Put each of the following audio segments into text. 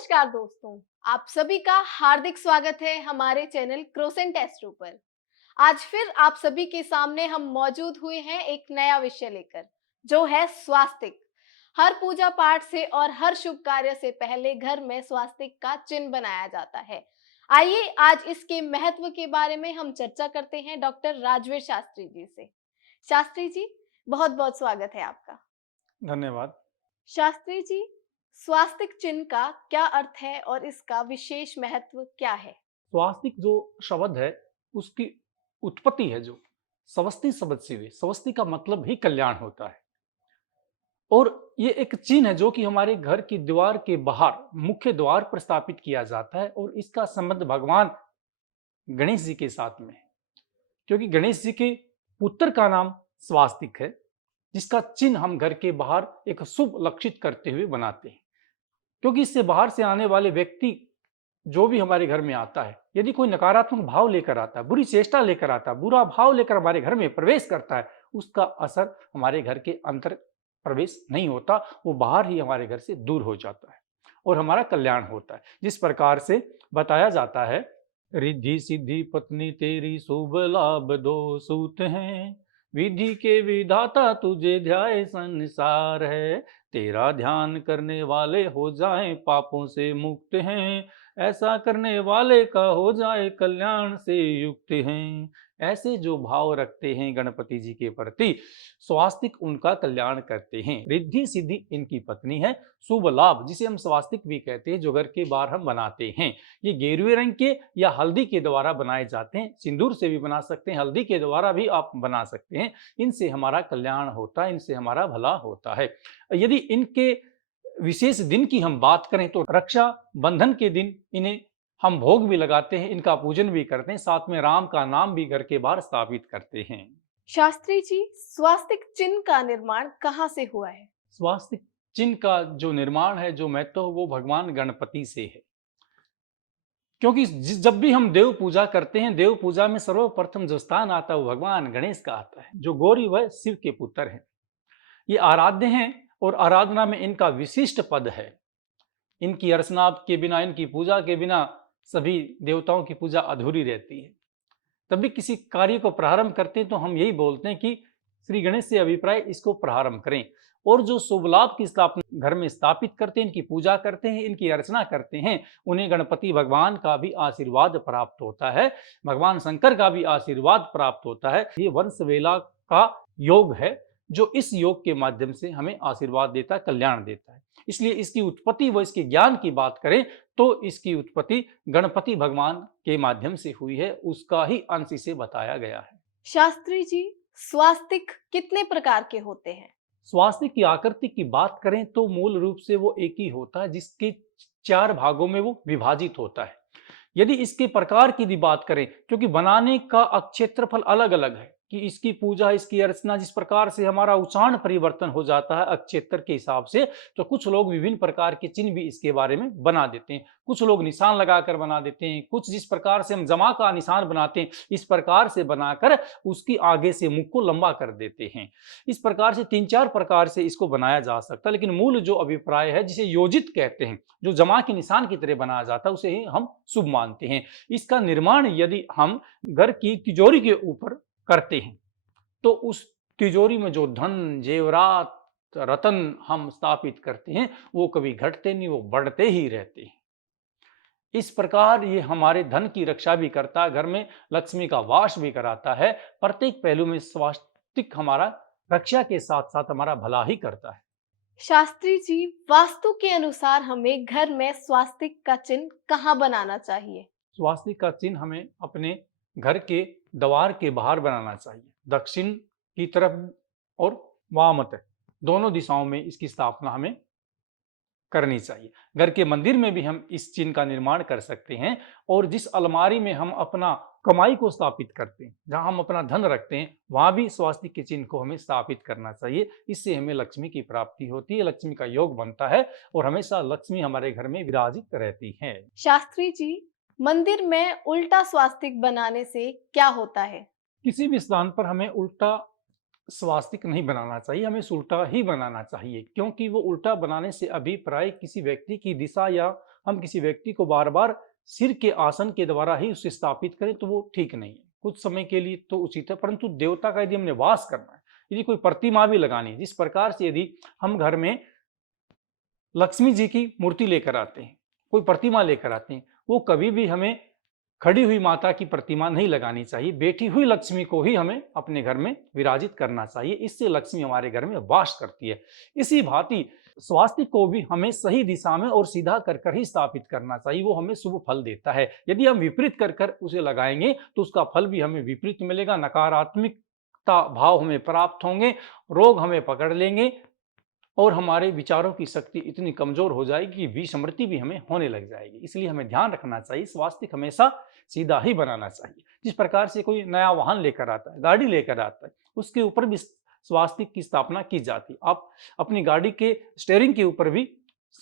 नमस्कार दोस्तों, आप सभी का हार्दिक स्वागत है हमारे चैनल क्रोसेंट एस्ट्रो पर। आज फिर आप सभी के सामने हम मौजूद हुए हैं एक नया विषय लेकर, जो है स्वास्तिक। हर पूजा पाठ से और हर शुभ कार्य से पहले घर में स्वास्तिक का चिन्ह बनाया जाता है। आइए आज इसके महत्व के बारे में हम चर्चा करते हैं डॉक्टर राजवीर शास्त्री जी से। शास्त्री जी, बहुत बहुत स्वागत है आपका। धन्यवाद। शास्त्री जी, स्वास्तिक चिन्ह का क्या अर्थ है और इसका विशेष महत्व क्या है? स्वास्तिक जो शब्द है, उसकी उत्पत्ति है जो स्वस्ति शब्द से हुई। स्वस्ति का मतलब ही कल्याण होता है और ये एक चिन्ह है जो कि हमारे घर की दीवार के बाहर मुख्य द्वार पर स्थापित किया जाता है और इसका संबंध भगवान गणेश जी के साथ में है, क्योंकि गणेश जी के पुत्र का नाम स्वास्तिक है, जिसका चिन्ह हम घर के बाहर एक शुभ लक्षित करते हुए बनाते हैं। क्योंकि इससे बाहर से आने वाले व्यक्ति जो भी हमारे घर में आता है, यदि कोई नकारात्मक भाव लेकर आता है, बुरी चेष्टा लेकर आता है, बुरा भाव लेकर हमारे घर में प्रवेश करता है, उसका असर हमारे घर के अंदर प्रवेश नहीं होता, वो बाहर ही हमारे घर से दूर हो जाता है और हमारा कल्याण होता है। जिस प्रकार से बताया जाता है, रिद्धि सिद्धि पत्नी तेरी शुभ लाभ दो सूत हैं, विधि के विधाता तुझे ध्याए संसार है, तेरा ध्यान करने वाले हो जाएं पापों से मुक्त हैं, ऐसा करने वाले का हो जाए कल्याण से युक्त हैं। ऐसे जो भाव रखते हैं गणपति जी के प्रति, स्वास्तिक उनका कल्याण करते हैं। रिद्धि सिद्धि इनकी पत्नी है, शुभ लाभ जिसे हम स्वास्तिक भी कहते हैं, जो घर के बाहर हम बनाते हैं, ये गेरुए रंग के या हल्दी के द्वारा बनाए जाते हैं। सिंदूर से भी बना सकते हैं, हल्दी के द्वारा भी आप बना सकते हैं। इनसे हमारा कल्याण होता है, इनसे हमारा भला होता है। यदि इनके विशेष दिन की हम बात करें तो रक्षा बंधन के दिन इन्हें हम भोग भी लगाते हैं, इनका पूजन भी करते हैं, साथ में राम का नाम भी घर के बाहर स्थापित करते हैं। शास्त्री जी, स्वास्तिक चिन्ह का निर्माण कहाँ से हुआ है? स्वास्तिक चिन्ह का जो निर्माण है, जो महत्व, वो भगवान गणपति से है। क्योंकि जब भी हम देव पूजा करते हैं, देव पूजा में सर्वप्रथम जो स्थान आता है वो भगवान गणेश का आता है, जो गौरी व शिव के पुत्र हैं। ये आराध्य हैं और आराधना में इनका विशिष्ट पद है। इनकी अर्चना के बिना, इनकी पूजा के बिना सभी देवताओं की पूजा अधूरी रहती है। तभी किसी कार्य को प्रारंभ करते हैं तो हम यही बोलते हैं कि श्री गणेश से अभिप्राय इसको प्रारंभ करें, और जो शुभ लाभ की स्थापना घर में स्थापित करते हैं, इनकी पूजा करते हैं, इनकी अर्चना करते हैं, उन्हें गणपति भगवान का भी आशीर्वाद प्राप्त होता है, भगवान शंकर का भी आशीर्वाद प्राप्त होता है। ये वंश वेला का योग है, जो इस योग के माध्यम से हमें आशीर्वाद देता है, कल्याण देता है। इसलिए इसकी उत्पत्ति व इसके ज्ञान की बात करें तो इसकी उत्पत्ति गणपति भगवान के माध्यम से हुई है, उसका ही अंश इसे बताया गया है। शास्त्री जी, स्वास्तिक कितने प्रकार के होते हैं? स्वास्तिक की आकृति की बात करें तो मूल रूप से वो एक ही होता है, जिसके 4 भागों में वो विभाजित होता है। यदि इसके प्रकार की भी बात करें, क्योंकि बनाने का क्षेत्रफल अलग अलग है, कि इसकी पूजा, इसकी अर्चना, जिस प्रकार से हमारा उच्चारण परिवर्तन हो जाता है अक्षेत्र के हिसाब से, तो कुछ लोग विभिन्न प्रकार के चिन्ह भी इसके बारे में बना देते हैं। कुछ लोग निशान लगाकर बना देते हैं, कुछ जिस प्रकार से हम जमा का निशान बनाते हैं, इस प्रकार से बनाकर उसकी आगे से मुख को लंबा कर देते हैं। इस प्रकार से 3-4 प्रकार से इसको बनाया जा सकता है, लेकिन मूल जो अभिप्राय है, जिसे योजित कहते हैं, जो जमा के निशान की तरह बनाया जाता है, उसे ही हम शुभ मानते हैं। इसका निर्माण यदि हम घर की तिजोरी के ऊपर करते हैं, तो उस तिजोरी में जो धन, जेवरात, रतन हम स्थापित करते हैं, वो कभी घटते नहीं, वो बढ़ते ही रहते हैं। इस प्रकार ये हमारे धन की रक्षा भी करता है, घर में लक्ष्मी का वास भी कराता है। प्रत्येक पहलू में स्वास्तिक हमारा रक्षा के साथ साथ हमारा भला ही करता है। शास्त्री जी, वास्तु के अनुसार हमें घर में स्वास्तिक का चिन्ह कहाँ बनाना चाहिए? स्वास्तिक का चिन्ह हमें अपने घर के द्वार के बाहर बनाना चाहिए, दक्षिण की तरफ और वामत, दोनों दिशाओं में इसकी स्थापना हमें करनी चाहिए। घर के मंदिर में भी हम इस चिन्ह का निर्माण कर सकते हैं, और जिस अलमारी में हम अपना कमाई को स्थापित करते हैं, जहां हम अपना धन रखते हैं, वहां भी स्वास्तिक के चिन्ह को हमें स्थापित करना चाहिए। इससे हमें लक्ष्मी की प्राप्ति होती है, लक्ष्मी का योग बनता है और हमेशा लक्ष्मी हमारे घर में विराजित रहती है। शास्त्री जी, मंदिर में उल्टा स्वास्तिक बनाने से क्या होता है? किसी भी स्थान पर हमें उल्टा स्वास्तिक नहीं बनाना चाहिए, हमें उल्टा ही बनाना चाहिए, क्योंकि वो उल्टा बनाने से अभिप्राय किसी व्यक्ति की दिशा या हम किसी व्यक्ति को बार बार सिर के आसन के द्वारा ही उसे स्थापित करें तो वो ठीक नहीं है। कुछ समय के लिए तो उचित है, परंतु देवता का यदि हमने वास करना है, यदि कोई प्रतिमा भी लगानी है, जिस प्रकार से यदि हम घर में लक्ष्मी जी की मूर्ति लेकर आते हैं, कोई प्रतिमा लेकर आते हैं, वो कभी भी हमें खड़ी हुई माता की प्रतिमा नहीं लगानी चाहिए, बैठी हुई लक्ष्मी को ही हमें अपने घर में विराजित करना चाहिए। इससे लक्ष्मी हमारे घर में वास करती है। इसी भांति स्वास्तिक को भी हमें सही दिशा में और सीधा कर कर ही स्थापित करना चाहिए, वो हमें शुभ फल देता है। यदि हम विपरीत कर कर उसे लगाएंगे तो उसका फल भी हमें विपरीत मिलेगा, नकारात्मकता भाव हमें प्राप्त होंगे, रोग हमें पकड़ लेंगे और हमारे विचारों की शक्ति इतनी कमजोर हो जाएगी कि विस्मृति भी हमें होने लग जाएगी। इसलिए हमें ध्यान रखना चाहिए, स्वास्तिक हमेशा सीधा ही बनाना चाहिए। जिस प्रकार से कोई नया वाहन लेकर आता है, गाड़ी लेकर आता है, उसके ऊपर भी स्वास्तिक की स्थापना की जाती है। आप अपनी गाड़ी के स्टीयरिंग के ऊपर भी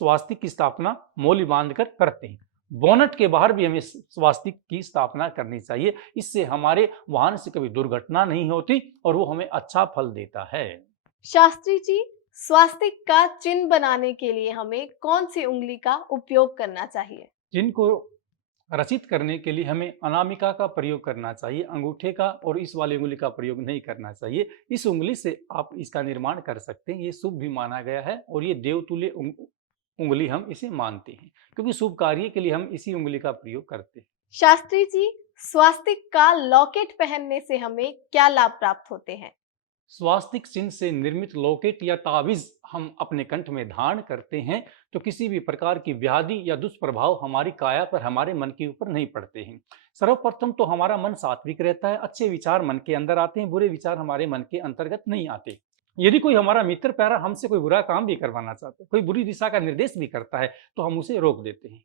स्वास्तिक की स्थापना मोली बांधकर करते हैं। बोनट के बाहर भी हमें स्वास्तिक की स्थापना करनी चाहिए। इससे हमारे वाहन से कभी दुर्घटना नहीं होती और वो हमें अच्छा फल देता है। शास्त्री जी, स्वास्तिक का चिन्ह बनाने के लिए हमें कौन सी उंगली का उपयोग करना चाहिए? जिनको रचित करने के लिए हमें अनामिका का प्रयोग करना चाहिए, अंगूठे का और इस वाली उंगली का प्रयोग नहीं करना चाहिए। इस उंगली से आप इसका निर्माण कर सकते हैं, ये शुभ भी माना गया है और ये देवतुल्य उंगली हम इसे मानते हैं, क्योंकि शुभ कार्य के लिए हम इसी उंगली का प्रयोग करते हैं। शास्त्री जी, स्वास्तिक का लॉकेट पहनने से हमें क्या लाभ प्राप्त होते हैं? स्वास्तिक चिन्ह से निर्मित लॉकेट या ताबीज हम अपने कंठ में धारण करते हैं तो किसी भी प्रकार की व्याधि या दुष्प्रभाव हमारी काया पर, हमारे मन के ऊपर नहीं पड़ते हैं। सर्वप्रथम तो हमारा मन सात्विक रहता है, अच्छे विचार मन के अंदर आते हैं, बुरे विचार हमारे मन के अंतर्गत नहीं आते। यदि कोई हमारा मित्र प्यारा हमसे कोई बुरा काम भी करवाना चाहता है, कोई बुरी दिशा का निर्देश भी करता है, तो हम उसे रोक देते हैं,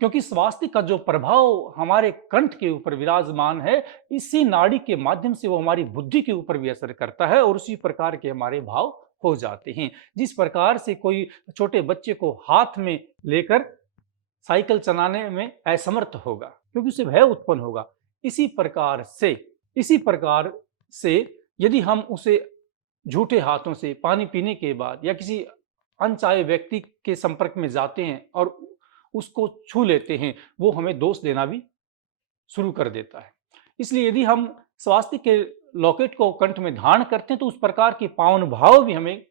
क्योंकि स्वास्तिक का जो प्रभाव हमारे कंठ के ऊपर विराजमान है, इसी नाड़ी के माध्यम से वो हमारी बुद्धि के ऊपर भी असर करता है और उसी प्रकार के हमारे भाव हो जाते हैं। जिस प्रकार से कोई छोटे बच्चे को हाथ में लेकर साइकिल चलाने में असमर्थ होगा क्योंकि उसे भय उत्पन्न होगा, इसी प्रकार से यदि हम उसे झूठे हाथों से पानी पीने के बाद या किसी अनचाहे व्यक्ति के संपर्क में जाते हैं और उसको छू लेते हैं, वो हमें दोष देना भी शुरू कर देता है। इसलिए यदि हम स्वास्तिक के लॉकेट को कंठ में धारण करते हैं तो उस प्रकार के पावन भाव भी हमें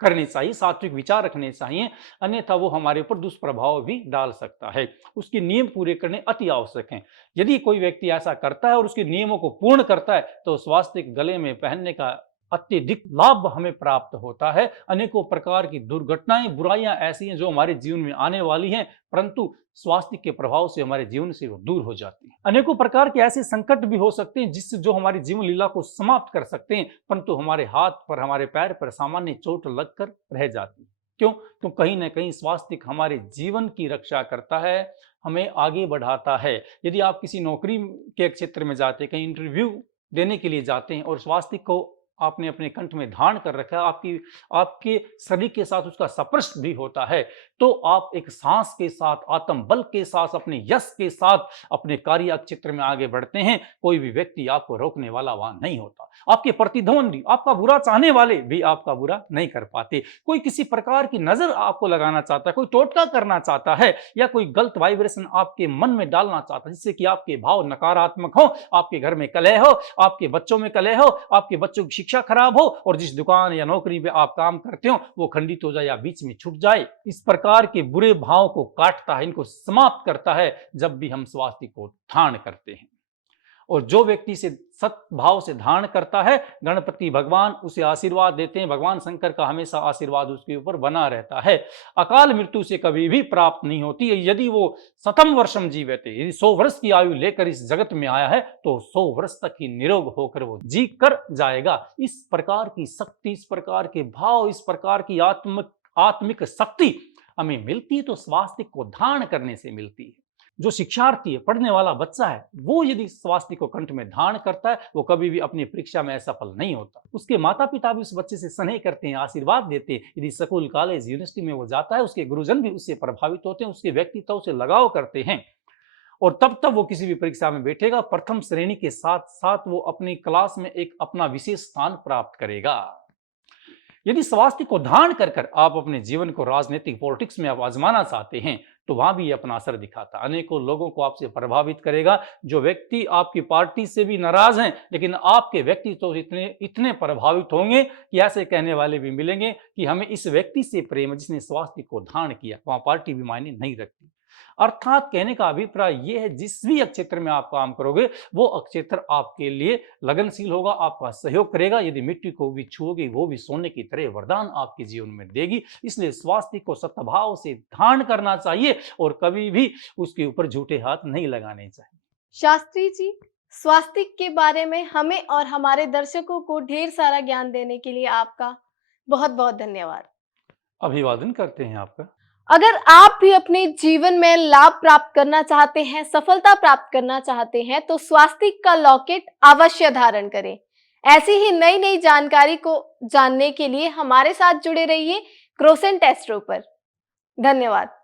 करने चाहिए, सात्विक विचार रखने चाहिए, अन्यथा वो हमारे ऊपर दुष्प्रभाव भी डाल सकता है। उसके नियम पूरे करने अति आवश्यक हैं। यदि कोई व्यक्ति ऐसा करता है और उसके नियमों को पूर्ण करता है तो स्वास्तिक गले में पहनने का अत्यधिक लाभ हमें प्राप्त होता है। अनेकों प्रकार की दुर्घटनाएं, बुराइयां ऐसी हैं जो हमारे जीवन में आने वाली हैं, परंतु स्वास्तिक के प्रभाव से हमारे जीवन से वो दूर हो जाती है। अनेकों प्रकार के ऐसे संकट भी हो सकते हैं जिससे जो हमारी जीवन लीला को समाप्त कर सकते हैं, परंतु हमारे हाथ पर, हमारे पैर पर सामान्य चोट लगकर रह जाती है। क्यों? तो कहीं ना कहीं स्वास्तिक हमारे जीवन की रक्षा करता है, हमें आगे बढ़ाता है। यदि आप किसी नौकरी के क्षेत्र में जाते हैं, कहीं इंटरव्यू देने के लिए जाते हैं और स्वास्तिक को आपने अपने कंठ में धारण कर रखा है, आपके शरीर के साथ उसका स्पर्श भी होता है, तो आप एक सांस के साथ, आत्म बल के साथ, अपने यश के साथ अपने कार्य क्षेत्र में आगे बढ़ते हैं। कोई भी व्यक्ति आपको रोकने वाला वहां नहीं होता। आपके प्रतिद्वंदी, आपका बुरा चाहने वाले भी आपका बुरा नहीं कर पाते। कोई किसी प्रकार की नजर आपको लगाना चाहता है, कोई टोटका करना चाहता है या कोई गलत वाइब्रेशन आपके मन में डालना चाहता है जिससे कि आपके भाव नकारात्मक हो, आपके घर में कलह हो, आपके बच्चों में कलह हो, आपके बच्चों की शिक्षा खराब हो और जिस दुकान या नौकरी में आप काम करते हो वो खंडित हो जाए या बीच में छूट जाए, इस प्रकार के बुरे भाव को काटता है, इनको समाप्त करता है जब भी हम स्वास्तिक को धारण करते हैं। और जो व्यक्ति से सत्भाव से धारण करता है, गणपति भगवान उसे आशीर्वाद देते हैं, भगवान शंकर का हमेशा आशीर्वाद उसके ऊपर बना रहता है। अकाल मृत्यु से कभी भी प्राप्त नहीं होती है। यदि वो 100 वर्षम जीवते, यदि 100 वर्ष की आयु लेकर इस जगत में आया है तो 100 वर्ष तक ही निरोग होकर वो जी कर जाएगा। इस प्रकार की शक्ति, इस प्रकार के भाव, इस प्रकार की आत्मिक शक्ति हमें मिलती है तो स्वास्तिक को धारण करने से मिलती है। जो शिक्षार्थी है, पढ़ने वाला बच्चा है, वो यदि स्वास्तिक को कंठ में धारण करता है वो कभी भी अपनी परीक्षा में असफल नहीं होता। उसके माता पिता भी उस बच्चे से स्नेह करते हैं, आशीर्वाद देते हैं। यदि स्कूल, कॉलेज, यूनिवर्सिटी में वो जाता है, उसके गुरुजन भी उससे प्रभावित होते हैं, उसके व्यक्तित्व से लगाव करते हैं और तब वो किसी भी परीक्षा में बैठेगा, प्रथम श्रेणी के साथ साथ वो अपनी क्लास में एक अपना विशेष स्थान प्राप्त करेगा। यदि स्वास्थ्य को धारण कर कर आप अपने जीवन को राजनीतिक पॉलिटिक्स में आप आजमाना चाहते हैं तो वहां भी ये अपना असर दिखाता, अनेकों लोगों को आपसे प्रभावित करेगा। जो व्यक्ति आपकी पार्टी से भी नाराज हैं लेकिन आपके व्यक्तित्व तो इतने इतने प्रभावित होंगे कि ऐसे कहने वाले भी मिलेंगे कि हमें इस व्यक्ति से प्रेम है जिसने स्वास्थ्य को धारण किया, वहां पार्टी भी मायने नहीं रखती। अर्थात कहने का अभिप्राय यह है जिस भी क्षेत्र में आप काम करोगे वो क्षेत्र आपके लिए लगनशील होगा, आपका सहयोग करेगा। यदि मिट्टी को भी छुओगे वो भी सोने की तरह वरदान आपके जीवन में देगी। इसलिए स्वास्थ्य को सद्भाव से धारण करना चाहिए और कभी भी उसके ऊपर झूठे हाथ नहीं लगाने चाहिए। शास्त्री जी, स्वास्थ्य के बारे में हमें और हमारे दर्शकों को ढेर सारा ज्ञान देने के लिए आपका बहुत बहुत धन्यवाद। अभिवादन करते हैं आपका। अगर आप भी अपने जीवन में लाभ प्राप्त करना चाहते हैं, सफलता प्राप्त करना चाहते हैं, तो स्वास्तिक का लॉकेट अवश्य धारण करें। ऐसी ही नई नई जानकारी को जानने के लिए हमारे साथ जुड़े रहिए क्रोसेंट एस्ट्रो पर। धन्यवाद।